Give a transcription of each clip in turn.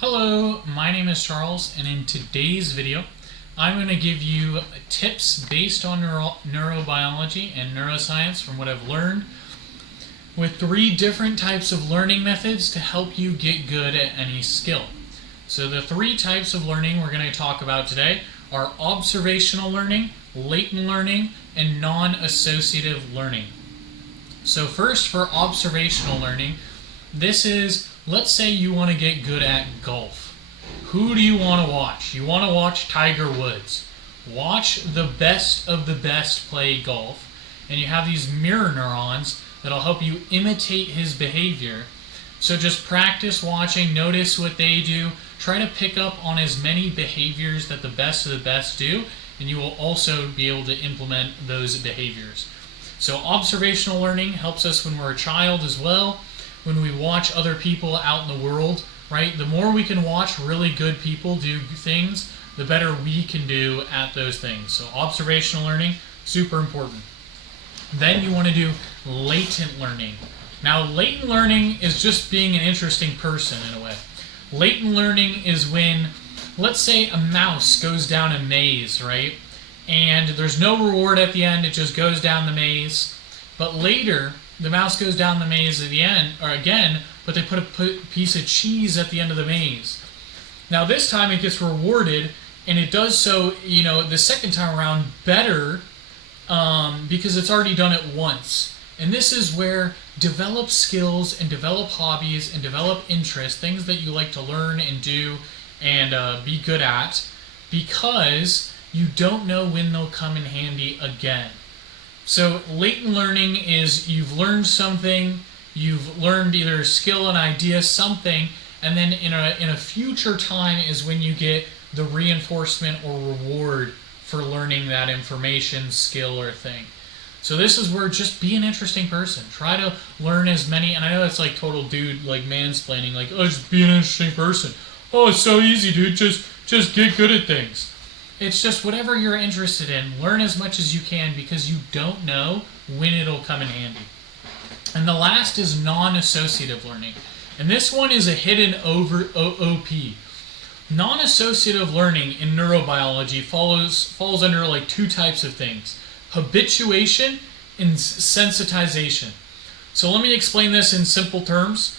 Hello, my name is Charles, and in today's video, I'm going to give you tips based on neurobiology and neuroscience from what I've learned with 3 different types of learning methods to help you get good at any skill. So the 3 types of learning we're going to talk about today are observational learning, latent learning, and non-associative learning. So first, for observational learning, this is, let's say you want to get good at golf. Who do you want to watch? You want to watch Tiger Woods. Watch the best of the best play golf, and you have these mirror neurons that'll help you imitate his behavior. So just practice watching, notice what they do, try to pick up on as many behaviors that the best of the best do, and you will also be able to implement those behaviors. So observational learning helps us when we're a child as well. When we watch other people out in the world, right? The more we can watch really good people do things, the better we can do at those things. So observational learning, super important. Then you want to do latent learning. Now, latent learning is just being an interesting person in a way. Latent learning is when, let's say a mouse goes down a maze, right? And there's no reward at the end, it just goes down the maze. But later, the mouse goes down the maze at the end, or again, but they put a piece of cheese at the end of the maze. Now this time it gets rewarded, and it does so, the second time around better because it's already done it once. And this is where develop skills and develop hobbies and develop interests, things that you like to learn and do and be good at, because you don't know when they'll come in handy again. So latent learning is you've learned something, you've learned either a skill, an idea, something, and then in a future time is when you get the reinforcement or reward for learning that information, skill, or thing. So this is where just be an interesting person. Try to learn as many, and I know it's like total dude, like mansplaining, like, oh, just be an interesting person. Oh, it's so easy, dude, just get good at things. It's just whatever you're interested in, learn as much as you can because you don't know when it'll come in handy. And the last is non-associative learning. And this one is a hidden OP. Non-associative learning in neurobiology falls under like 2 types of things: habituation and sensitization. So let me explain this in simple terms.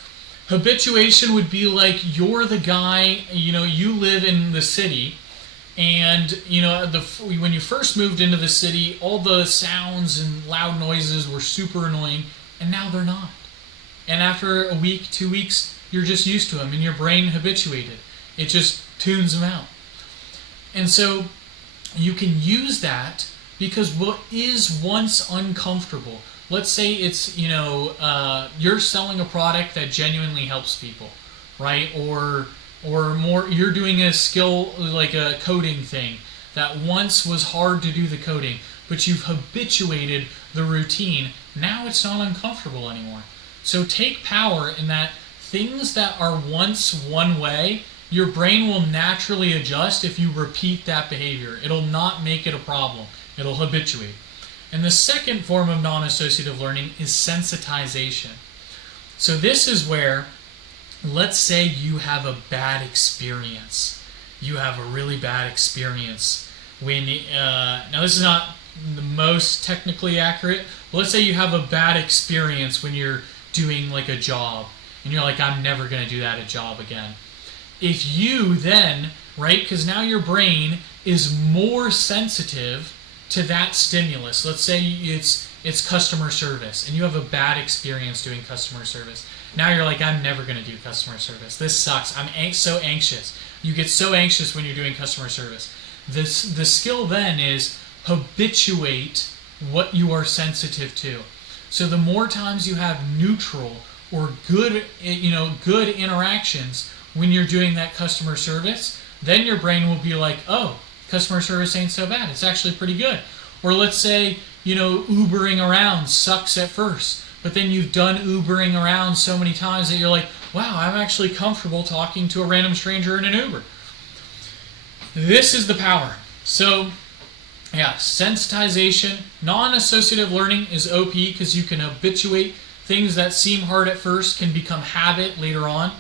Habituation would be like you're the guy, you live in the city, and when you first moved into the city, all the sounds and loud noises were super annoying, and now they're not. And after a week, 2 weeks, you're just used to them, and your brain habituated. It just tunes them out. And so you can use that because what is once uncomfortable, let's say it's you're selling a product that genuinely helps people, right? Or more, you're doing a skill like a coding thing that once was hard to do the coding, but you've habituated the routine. Now it's not uncomfortable anymore. So take power in that things that are once one way, your brain will naturally adjust if you repeat that behavior. It'll not make it a problem. It'll habituate. And the second form of non-associative learning is sensitization. So this is where, let's say you have a bad experience. You have a really bad experience when, now this is not the most technically accurate, but let's say you have a bad experience when you're doing like a job, and you're like, I'm never going to do that job again. If you then, right, because now your brain is more sensitive to that stimulus. Let's say it's customer service, and you have a bad experience doing customer service. Now you're like, I'm never going to do customer service. This sucks. I'm so anxious. You get so anxious when you're doing customer service. The skill then is habituate what you are sensitive to. So the more times you have neutral or good interactions when you're doing that customer service, then your brain will be like, oh, customer service ain't so bad. It's actually pretty good. Or let's say, Ubering around sucks at first, but then you've done Ubering around so many times that you're like, wow, I'm actually comfortable talking to a random stranger in an Uber. This is the power. So, yeah, sensitization, non-associative learning is OP because you can habituate things that seem hard at first can become habit later on.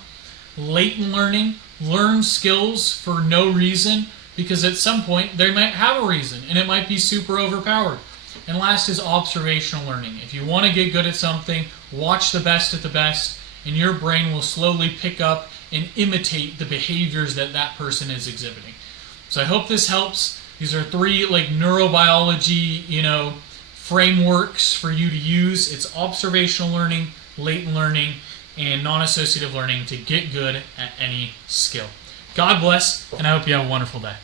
Latent learning learn skills for no reason, because at some point they might have a reason and it might be super overpowered. And last is observational learning. If you want to get good at something, watch the best at the best, and your brain will slowly pick up and imitate the behaviors that that person is exhibiting. So I hope this helps. These are three neurobiology, frameworks for you to use. It's observational learning, latent learning, and non-associative learning to get good at any skill. God bless, and I hope you have a wonderful day.